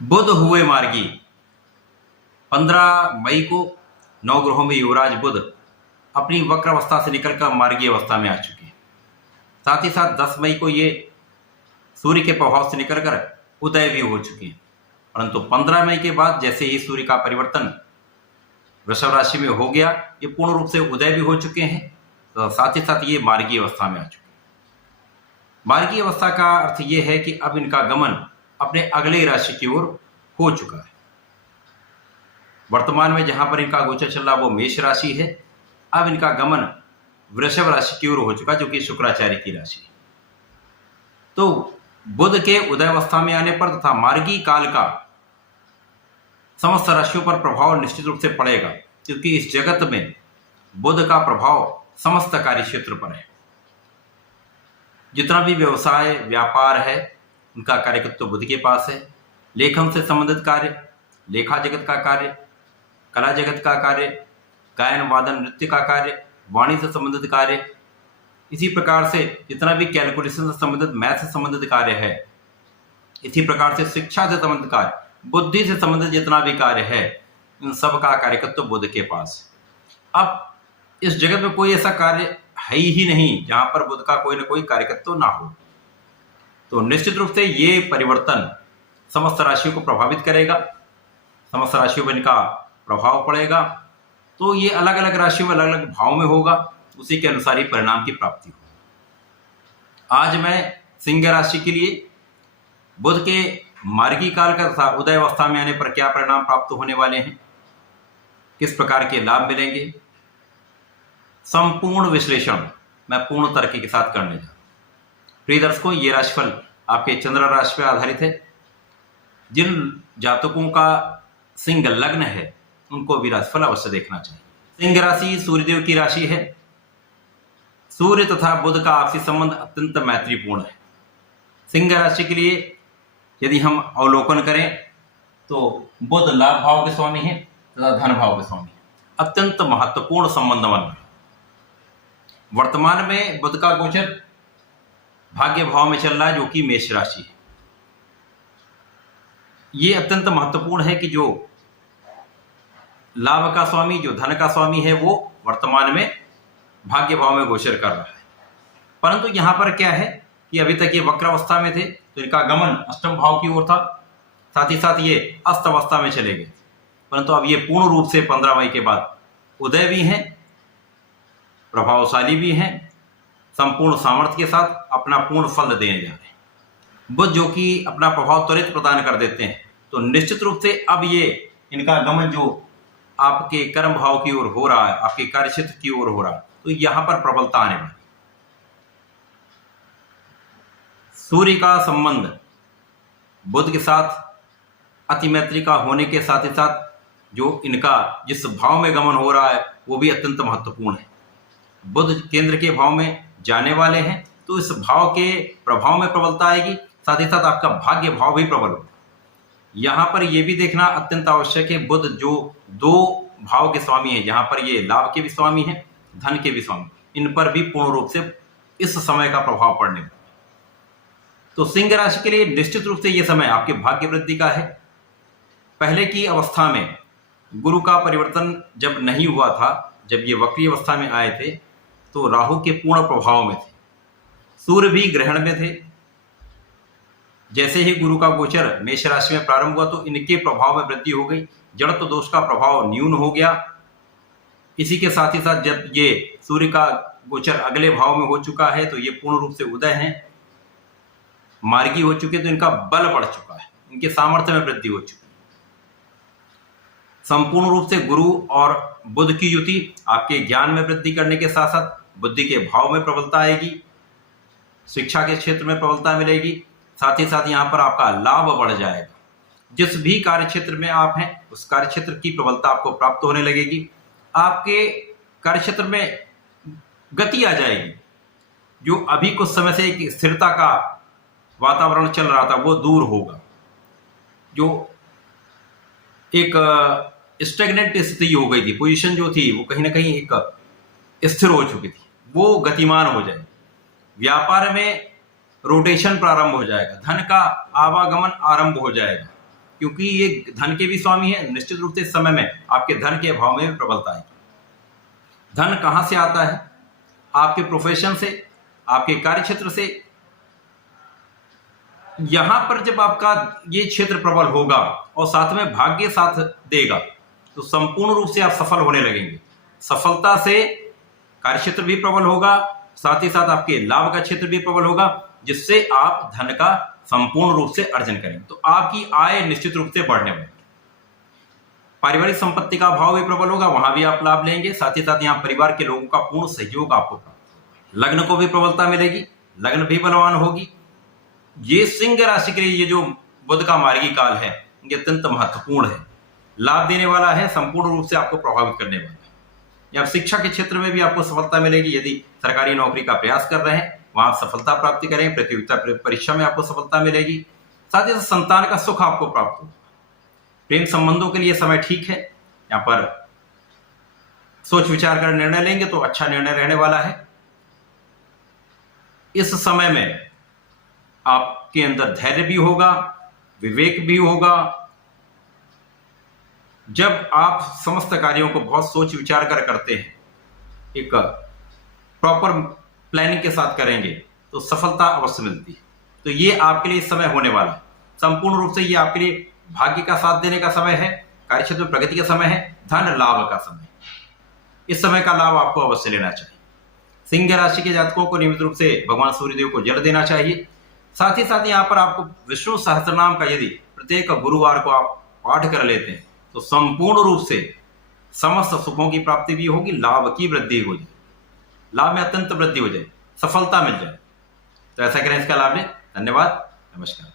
बुध हुए मार्गी। 15 मई को नवग्रहों में युवराज बुध अपनी वक्र अवस्था से निकलकर मार्गी अवस्था में आ चुके हैं। साथ ही साथ 10 मई को ये सूर्य के प्रभाव से निकलकर उदय भी हो चुके हैं। परंतु 15 मई के बाद जैसे ही सूर्य का परिवर्तन वृषभ राशि में हो गया, ये पूर्ण रूप से उदय भी हो चुके हैं, तो साथ ही साथ ये मार्गी अवस्था में आ चुके हैं। मार्गी अवस्था का अर्थ ये है कि अब इनका गमन अपने अगले राशि की ओर हो चुका है। वर्तमान में जहां पर इनका गोचर चल रहा वो मेष राशि है, अब इनका गमन वृषभ राशि की ओर हो चुका, जो कि शुक्राचार्य की राशि है। तो बुध के उदय अवस्था में आने पर तथा मार्गी काल का समस्त राशियों पर प्रभाव निश्चित रूप से पड़ेगा, क्योंकि इस जगत में बुध का प्रभाव समस्त कार्य क्षेत्र पर है। जितना भी व्यवसाय व्यापार है उनका कार्यक्षेत्र तो बुध के पास है। लेखन से संबंधित कार्य, लेखा जगत का कार्य, कला जगत का कार्य, गायन वादन नृत्य का कार्य, वाणी से संबंधित कार्य, इसी प्रकार से जितना भी कैलकुलेशन से संबंधित, मैथ से संबंधित कार्य है, इसी प्रकार से शिक्षा से संबंधित कार्य, बुद्धि से संबंधित जितना भी कार्य है, इन सब का कार्यक्षेत्र तो बुध के पास है। अब इस जगत में कोई ऐसा कार्य है ही नहीं जहां पर बुध का कोई ना कोई कार्यक्षेत्र ना हो। तो निश्चित रूप से ये परिवर्तन समस्त राशियों को प्रभावित करेगा, समस्त राशियों पर इनका प्रभाव पड़ेगा। तो ये अलग अलग राशियों में अलग अलग भाव में होगा, उसी के अनुसार ही परिणाम की प्राप्ति हो। आज मैं सिंह राशि के लिए बुध के मार्गी काल का तथा उदय अवस्था में आने पर क्या परिणाम प्राप्त होने वाले हैं, किस प्रकार के लाभ मिलेंगे, संपूर्ण विश्लेषण मैं पूर्ण तर्क के साथ करने जा रहा हूं। प्रिय दर्शकों, ये राशिफल आपके चंद्र राशि पर आधारित है। जिन जातकों का सिंह लग्न है उनको भी राशिफल अवश्य देखना चाहिए। सिंह राशि सूर्यदेव की राशि है। सूर्य तथा बुध का आपसी संबंध अत्यंत मैत्रीपूर्ण है। सिंह राशि के लिए यदि हम अवलोकन करें तो बुध लाभ भाव के स्वामी है तथा धन भाव के स्वामी है। अत्यंत महत्वपूर्ण संबंध बन रहा है। वर्तमान में बुध का गोचर भाग्य भाव में चल रहा है, जो कि मेष राशि है। ये अत्यंत महत्वपूर्ण है कि जो लाभ का स्वामी, जो धन का स्वामी है, वो वर्तमान में भाग्य भाव में गोचर कर रहा है। परंतु यहां पर क्या है कि अभी तक ये वक्र अवस्था में थे, तो इनका गमन अष्टम भाव की ओर था, साथ ही साथ ये अस्त अवस्था में चले गए। परंतु अब ये पूर्ण रूप से 15 मई के बाद उदय भी हैं, प्रभावशाली भी हैं, संपूर्ण सामर्थ्य के साथ अपना पूर्ण फल देने जा रहे हैं। बुध जो कि अपना प्रभाव त्वरित प्रदान कर देते हैं, तो निश्चित रूप से अब ये इनका गमन जो आपके कर्म भाव की ओर हो रहा है, आपके कार्य क्षेत्र की ओर हो रहा है, तो यहां पर प्रबलता आने वाली। सूर्य का संबंध बुध के साथ अति मैत्री का होने के साथ ही साथ जो इनका जिस भाव में गमन हो रहा है वो भी अत्यंत महत्वपूर्ण है। बुध केंद्र के भाव में जाने वाले हैं, तो इस भाव के प्रभाव में प्रबलता आएगी, साथ ही साथ आपका भाग्य भाव भी प्रबल होगा। यहां पर यह भी देखना अत्यंत आवश्यक है, बुध जो 2 भाव के स्वामी है, जहां पर ये लाभ के भी स्वामी है, धन के भी स्वामी, इन पर भी पूर्ण रूप से इस समय का प्रभाव पड़ने वाला। तो सिंह राशि के लिए निश्चित रूप से यह समय आपके भाग्य वृद्धि का है। पहले की अवस्था में गुरु का परिवर्तन जब नहीं हुआ था, जब ये वक्री अवस्था में आए थे, तो राहु के पूर्ण प्रभाव में थे, सूर्य भी ग्रहण में थे। जैसे ही गुरु का गोचर मेष राशि में प्रारंभ हुआ तो इनके प्रभाव में वृद्धि हो गई, जड़त्व दोष का प्रभाव न्यून हो गया। इसी के साथ ही साथ जब ये सूर्य का गोचर अगले भाव में हो चुका है, तो ये पूर्ण रूप से उदय है, मार्गी हो चुके, तो इनका बल बढ़ चुका है, इनके सामर्थ्य में वृद्धि हो चुकी है। संपूर्ण रूप से गुरु और बुध की युति आपके ज्ञान में वृद्धि करने के साथ साथ बुद्धि के भाव में प्रबलता आएगी, शिक्षा के क्षेत्र में प्रबलता मिलेगी, साथ ही साथ यहाँ पर आपका लाभ बढ़ जाएगा। जिस भी कार्य क्षेत्र में आप हैं उस कार्य क्षेत्र की प्रबलता आपको प्राप्त होने लगेगी। आपके कार्य क्षेत्र में गति आ जाएगी। जो अभी कुछ समय से एक स्थिरता का वातावरण चल रहा था वो दूर होगा। जो एक स्टेगनेंट स्थिति हो गई थी, पोजीशन जो थी वो कहीं ना कहीं एक स्थिर हो चुकी थी, वो गतिमान हो जाएगी। व्यापार में रोटेशन प्रारंभ हो जाएगा, धन का आवागमन आरंभ हो जाएगा, क्योंकि ये धन के भी स्वामी है। निश्चित रूप से इस समय में आपके धन के अभाव में भी प्रबलता है। धन कहाँ से आता है? आपके प्रोफेशन से, आपके कार्य क्षेत्र से। यहां पर जब आपका ये क्षेत्र प्रबल होगा और साथ में भाग्य साथ देगा तो संपूर्ण रूप से आप सफल होने लगेंगे। सफलता से कार्य क्षेत्र भी प्रबल होगा, साथ ही साथ आपके लाभ का क्षेत्र भी प्रबल होगा, जिससे आप धन का संपूर्ण रूप से अर्जन करेंगे। तो आपकी आय निश्चित रूप से बढ़ने वाली। पारिवारिक संपत्ति का भाव भी प्रबल होगा, वहां भी आप लाभ लेंगे। साथ ही साथ यहाँ परिवार के लोगों का पूर्ण सहयोग आपको प्राप्त होगा। लग्न को भी प्रबलता मिलेगी, लग्न भी बलवान होगी। ये सिंह राशि के लिए ये जो बुध का मार्गी काल है ये अत्यंत महत्वपूर्ण है, लाभ देने वाला है, संपूर्ण रूप से आपको प्रभावित करने वाला है। या शिक्षा के क्षेत्र में भी आपको सफलता मिलेगी। यदि सरकारी नौकरी का प्रयास कर रहे हैं वहां आप सफलता प्राप्ति करें, प्रतियोगिता परीक्षा में आपको सफलता मिलेगी। साथ ही साथ संतान का सुख आपको प्राप्त होगा। प्रेम संबंधों के लिए समय ठीक है, यहाँ पर सोच विचार कर निर्णय लेंगे तो अच्छा निर्णय रहने वाला है। इस समय में आपके अंदर धैर्य भी होगा, विवेक भी होगा। जब आप समस्त कार्यों को बहुत सोच विचार कर करते हैं, एक प्रॉपर प्लानिंग के साथ करेंगे तो सफलता अवश्य मिलती है। तो ये आपके लिए इस समय होने वाला है। संपूर्ण रूप से ये आपके लिए भाग्य का साथ देने का समय है, कार्यक्षेत्र में प्रगति का समय है, धन लाभ का समय है। इस समय का लाभ आपको अवश्य लेना चाहिए। सिंह राशि के जातकों को नियमित रूप से भगवान सूर्यदेव को जल देना चाहिए। साथ ही साथ यहाँ पर आपको विष्णु सहस्त्रनाम का यदि प्रत्येक गुरुवार को आप पाठ कर लेते हैं तो संपूर्ण रूप से समस्त सुखों की प्राप्ति भी होगी, लाभ की वृद्धि हो जाए, लाभ में अत्यंत वृद्धि हो जाए, सफलता मिल जाए। तो ऐसा करें, इसका लाभ लें। धन्यवाद, नमस्कार।